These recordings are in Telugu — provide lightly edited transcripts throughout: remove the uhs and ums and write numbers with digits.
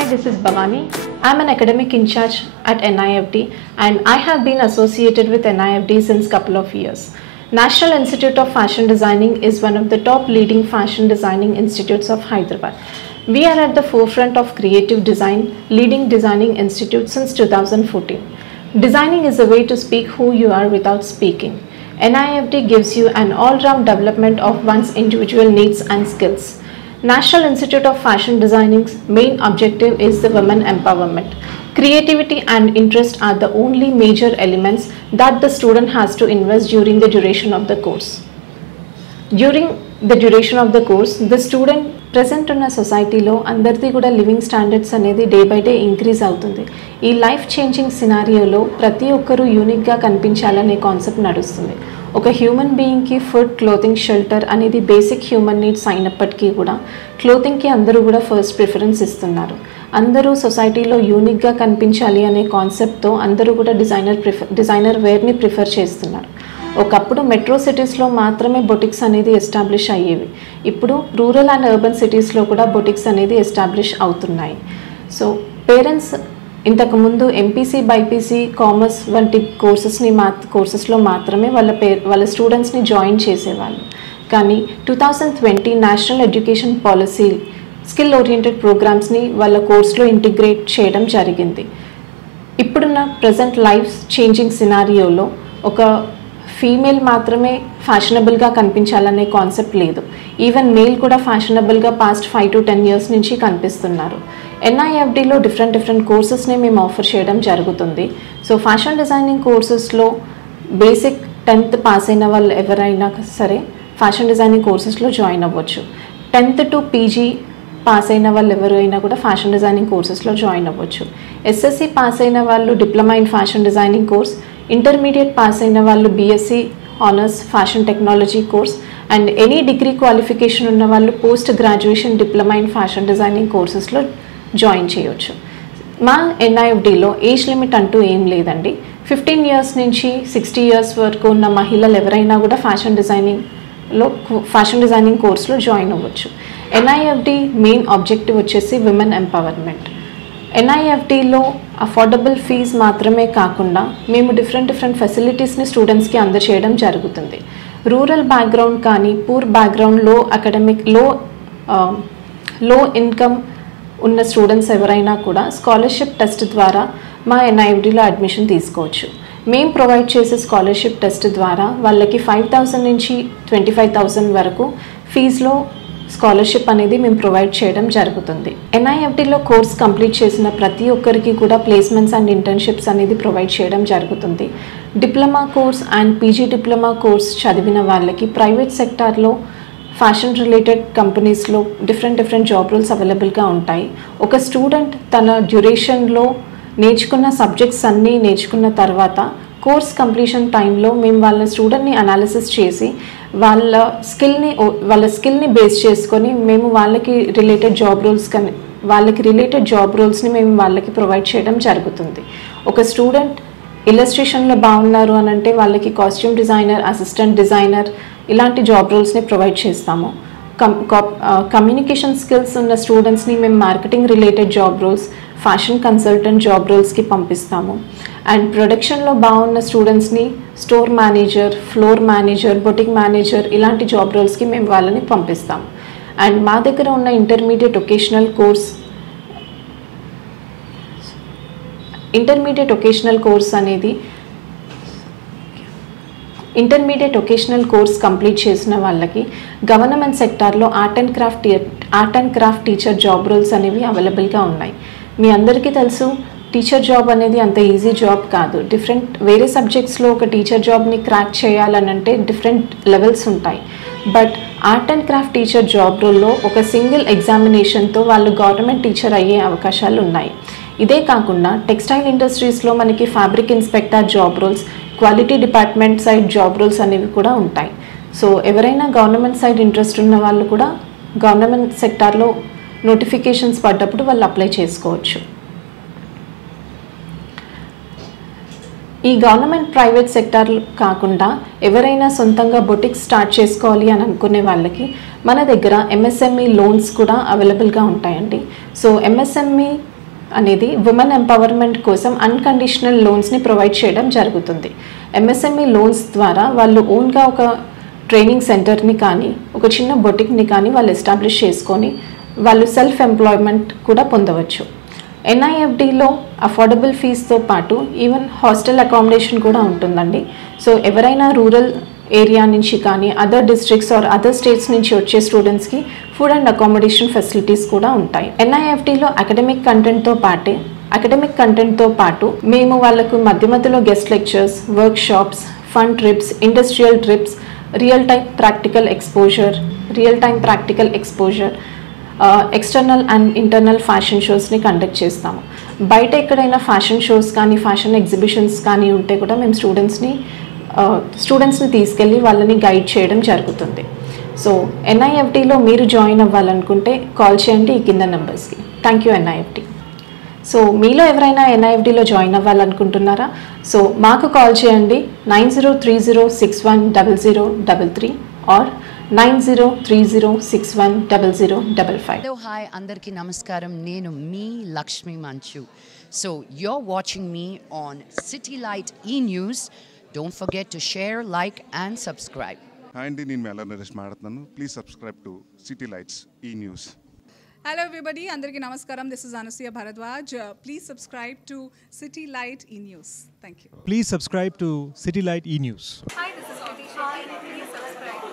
Hi, this is Bhavani. I'm an academic in charge at NIFD and I have been associated with NIFD since couple of years. National Institute of Fashion Designing is one of the top leading fashion designing institutes of Hyderabad. We are at the forefront of creative design, leading designing institute since 2014. Designing is a way to speak who you are without speaking. NIFD gives you an all-round development of one's individual needs and skills. National Institute of Fashion Designing's main objective is the women empowerment. Creativity and interest are the only major elements that the student has to invest during the duration of the course. During the duration of the course, the student present ఉన్న సొసైటీలో అందరిది కూడా లివింగ్ స్టాండర్డ్స్ అనేది డే బై డే ఇంక్రీజ్ అవుతుంది. ఈ లైఫ్ చేంజింగ్ సినారియోలో ప్రతి ఒక్కరూ యూనిక్గా కనిపించాలనే కాన్సెప్ట్ నడుస్తుంది. ఒక హ్యూమన్ బీయింగ్కి ఫుడ్, క్లోతింగ్, షెల్టర్ అనేది బేసిక్ హ్యూమన్ నీడ్స్ అయినప్పటికీ కూడా క్లోతింగ్కి అందరూ కూడా ఫస్ట్ ప్రిఫరెన్స్ ఇస్తున్నారు. అందరూ సొసైటీలో యూనిక్గా కనిపించాలి అనే కాన్సెప్ట్తో అందరూ కూడా డిజైనర్ వేర్ని ప్రిఫర్ చేస్తున్నారు. ఒకప్పుడు మెట్రో సిటీస్లో మాత్రమే బొటిక్స్ అనేది ఎస్టాబ్లిష్ అయ్యేవి. ఇప్పుడు రూరల్ అండ్ అర్బన్ సిటీస్లో కూడా బొటిక్స్ అనేది ఎస్టాబ్లిష్ అవుతున్నాయి. సో పేరెంట్స్ ఇంతకుముందు ఎంపీసీ, బైపీసీ, కామర్స్ వంటి కోర్సెస్లో మాత్రమే వాళ్ళ స్టూడెంట్స్ని జాయిన్ చేసేవాళ్ళు. కానీ 2020 national education policy skill oriented ప్రోగ్రామ్స్ని వాళ్ళ కోర్స్లో ఇంటిగ్రేట్ చేయడం జరిగింది. ఇప్పుడున్న ప్రజెంట్ లైఫ్ చేంజింగ్ సినారియోలో ఒక ఫీమేల్ మాత్రమే ఫ్యాషనబుల్గా కనిపించాలనే కాన్సెప్ట్ లేదు. ఈవెన్ మేల్ కూడా ఫ్యాషనబుల్గా పాస్ట్ 5 to 10 years నుంచి కనిపిస్తున్నారు. NIFDలో డిఫరెంట్ కోర్సెస్ని మేము ఆఫర్ చేయడం జరుగుతుంది. సో ఫ్యాషన్ డిజైనింగ్ కోర్సెస్లో బేసిక్ 10th పాస్ అయిన వాళ్ళు ఎవరైనా సరే ఫ్యాషన్ డిజైనింగ్ కోర్సెస్లో జాయిన్ అవ్వచ్చు. 10th to PG పాస్ అయిన వాళ్ళు ఎవరైనా కూడా ఫ్యాషన్ డిజైనింగ్ కోర్సెస్లో జాయిన్ అవ్వచ్చు. SSC పాస్ అయిన వాళ్ళు diploma in fashion designing course, intermediate pass అయిన వాళ్ళు BSc honours fashion technology course and any degree qualification ఉన్న వాళ్ళు post graduation diploma in fashion designing కోర్సెస్లో జాయిన్ చేయొచ్చు. మా NIFDలో ఏజ్ లిమిట్ అంటూ ఏం లేదండి. 15 years నుంచి 60 years వరకు ఉన్న మహిళలు ఎవరైనా కూడా ఫ్యాషన్ డిజైనింగ్ కోర్స్లో జాయిన్ అవ్వచ్చు. NIFD మెయిన్ ఆబ్జెక్టివ్ వచ్చేసి విమెన్ ఎంపవర్మెంట్. NIFDలో అఫోర్డబుల్ ఫీజ్ మాత్రమే కాకుండా మేము డిఫరెంట్ ఫెసిలిటీస్ని స్టూడెంట్స్కి అందజేయడం జరుగుతుంది. రూరల్ బ్యాక్గ్రౌండ్ కానీ పూర్ బ్యాక్గ్రౌండ్ లో ఇన్కమ్ ఉన్న స్టూడెంట్స్ ఎవరైనా కూడా స్కాలర్షిప్ టెస్ట్ ద్వారా మా NIFDలో అడ్మిషన్ తీసుకోవచ్చు. మేము ప్రొవైడ్ చేసే స్కాలర్షిప్ టెస్ట్ ద్వారా వాళ్ళకి 5,000 నుంచి 25,000 వరకు ఫీజులో స్కాలర్షిప్ అనేది మేము ప్రొవైడ్ చేయడం జరుగుతుంది. NIFDలో కోర్స్ కంప్లీట్ చేసిన ప్రతి ఒక్కరికి కూడా ప్లేస్మెంట్స్ అండ్ ఇంటర్న్షిప్స్ అనేది ప్రొవైడ్ చేయడం జరుగుతుంది. Diploma course and PG diploma course చదివిన వాళ్ళకి ప్రైవేట్ సెక్టార్లో ఫ్యాషన్ రిలేటెడ్ కంపెనీస్లో డిఫరెంట్ జాబ్ రోల్స్ అవైలబుల్గా ఉంటాయి. ఒక స్టూడెంట్ తన డ్యూరేషన్లో నేర్చుకున్న సబ్జెక్ట్స్ అన్నీ నేర్చుకున్న తర్వాత కోర్స్ కంప్లీషన్ టైంలో మేము వాళ్ళ స్టూడెంట్ని అనాలిసిస్ చేసి వాళ్ళ స్కిల్ని బేస్ చేసుకొని మేము వాళ్ళకి రిలేటెడ్ జాబ్ రోల్స్ని మేము వాళ్ళకి ప్రొవైడ్ చేయడం జరుగుతుంది. ఒక స్టూడెంట్ ఇలస్ట్రేషన్లో బాగున్నారు అని అంటే వాళ్ళకి కాస్ట్యూమ్ డిజైనర్, అసిస్టెంట్ డిజైనర్ ఇలాంటి జాబ్ రోల్స్ని ప్రొవైడ్ చేస్తాము. కమ్యూనికేషన్ స్కిల్స్ ఉన్న స్టూడెంట్స్ని మేము marketing related job roles, fashion consultant job రోల్స్కి పంపిస్తాము. అండ్ ప్రొడక్షన్లో బాగున్న స్టూడెంట్స్ని store manager, floor manager, boutique manager ఇలాంటి జాబ్ రోల్స్కి మేము వాళ్ళని పంపిస్తాము. అండ్ మా దగ్గర ఉన్న ఇంటర్మీడియట్ ఒకేషనల్ కోర్స్ కంప్లీట్ చేసిన వాళ్ళకి గవర్నమెంట్ సెక్టార్లో art and craft teacher job roles అనేవి అవైలబుల్గా ఉన్నాయి. మీ అందరికీ తెలుసు టీచర్ జాబ్ అనేది అంత ఈజీ జాబ్ కాదు. వేరే సబ్జెక్ట్స్లో ఒక టీచర్ జాబ్ని క్రాక్ చేయాలనంటే డిఫరెంట్ లెవెల్స్ ఉంటాయి. But art and craft teacher job రోల్లో ఒక సింగిల్ ఎగ్జామినేషన్తో వాళ్ళు గవర్నమెంట్ టీచర్ అయ్యే అవకాశాలు ఉన్నాయి. ఇదే కాకుండా టెక్స్టైల్ ఇండస్ట్రీస్లో మనకి fabric inspector job roles, quality department side job roles అనేవి కూడా ఉంటాయి. సో ఎవరైనా గవర్నమెంట్ సైడ్ ఇంట్రెస్ట్ ఉన్న వాళ్ళు కూడా గవర్నమెంట్ సెక్టార్లో నోటిఫికేషన్స్ పడ్డప్పుడు వాళ్ళు అప్లై చేసుకోవచ్చు. ఈ గవర్నమెంట్ ప్రైవేట్ సెక్టార్ కాకుండా ఎవరైనా సొంతంగా బొటిక్స్ స్టార్ట్ చేసుకోవాలి అని అనుకునే వాళ్ళకి మన దగ్గర MSME లోన్స్ కూడా అవైలబుల్గా ఉంటాయండి. సో MSME అనేది ఉమెన్ ఎంపవర్మెంట్ కోసం అన్కండిషనల్ లోన్స్ని ప్రొవైడ్ చేయడం జరుగుతుంది. ఎంఎస్ఎంఈ లోన్స్ ద్వారా వాళ్ళు ఓన్గా ఒక ట్రైనింగ్ సెంటర్ని కానీ ఒక చిన్న బొటిక్ని కానీ వాళ్ళు ఎస్టాబ్లిష్ చేసుకొని వాళ్ళు సెల్ఫ్ ఎంప్లాయ్మెంట్ కూడా పొందవచ్చు. ఎన్ఐఎఫ్డిలో అఫోర్డబుల్ ఫీజుతో పాటు ఈవెన్ హాస్టల్ అకామిడేషన్ కూడా ఉంటుందండి. సో ఎవరైనా రూరల్ ఏరియా నుంచి కానీ other districts or other states నుంచి వచ్చే స్టూడెంట్స్కి ఫుడ్ అండ్ అకామిడేషన్ ఫెసిలిటీస్ కూడా ఉంటాయి. ఎన్ఐఎఫ్డిలో అకాడమిక్ కంటెంట్తో పాటు మేము వాళ్ళకు మధ్యలో guest lectures, workshops, fun trips, industrial trips, real time practical exposure, external and internal fashion షోస్ని కండక్ట్ చేస్తాము. బయట ఎక్కడైనా ఫ్యాషన్ షోస్ కానీ ఫ్యాషన్ ఎగ్జిబిషన్స్ కానీ ఉంటే కూడా మేము స్టూడెంట్స్ని తీసుకెళ్ళి వాళ్ళని గైడ్ చేయడం జరుగుతుంది. సో ఎన్ఐఎఫ్డిలో మీరు జాయిన్ అవ్వాలనుకుంటే కాల్ చేయండి ఈ కింద నెంబర్స్కి. Thank you NIFD. సో మీలో ఎవరైనా ఎన్ఐఎఫ్డిలో జాయిన్ అవ్వాలనుకుంటున్నారా? సో మాకు కాల్ చేయండి 9030610033 are 9030610055. Hello, hi, andarki namaskaram. Nenu me Lakshmi Manchu. So you're watching me on City Light E-News. Don't forget to share, like and subscribe. Hi Andy, నేను మెల్ల నరేష్ మాట్లాడుతున్నాను. Please subscribe to City lights ఈ news. Hello everybody, Andarki Namaskaram. This is Anasuya Bharadwaj. Please subscribe to City Light E-News. Thank you. Please subscribe to City Light E-News. Hi, this is Katisha. Please subscribe to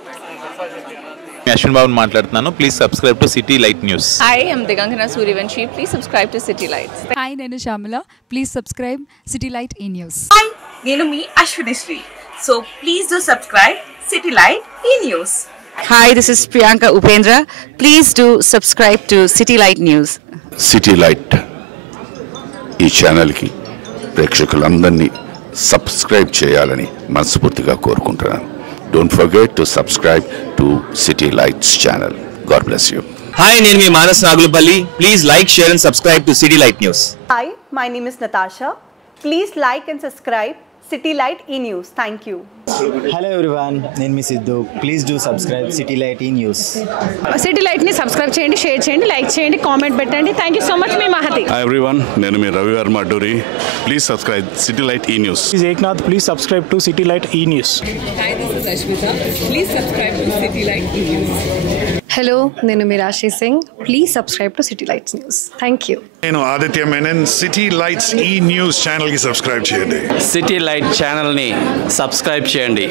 Ashwin Babu మాట్లాడుతున్నాను. Please subscribe to City Light News. Hi, I'm Digangana Suryavanshi. Please subscribe to City Lights. Hi, Nenu Shamala. Please subscribe City Light E-News. Hi, Nenu me Ashwini. So please do subscribe City Light E-News. Hi, this is Priyanka Upendra. Please do subscribe to City Light News. City Light ఈ ఛానల్కి ప్రేక్షకులందరినీ సబ్స్క్రైబ్ చేయాలని మనస్ఫూర్తిగా కోరుకుంటున్నాను. Don't forget to subscribe to City Lights channel. God bless you. Hi, నేను మీ Manas Nagulapalli. Please like, share and subscribe to City Light News. Hi, my name is Natasha. Please like and subscribe City Light E-News. Thank you. Hello everyone, నేను మీ Siddhu. Please do subscribe City Light ఈ న్యూస్. సిటీ లైట్ని సబ్స్క్రైబ్ చేయండి, షేర్ చేయండి, లైక్ చేయండి, కామెంట్ పెట్టండి. Thank you so much. మీ మహతి. హాయ్ ఎవ్రీవన్, నేను మీ Ravi Varma Adduri. Please subscribe City Light ఈ news. Eknath, please subscribe to City Light E-News. Hi, this is Ashmita. Please subscribe to City Light E-News. Hello, Nenu Mirashi Singh. Please subscribe to City Lights News. Thank you. నేను ఆదిత్య మేనన్. సిటీ లైట్స్ ఈ న్యూస్ ఛానల్కి సబ్స్క్రైబ్ చేయండి. సిటీ లైట్ ఛానల్ని సబ్స్క్రైబ్ చేయండి.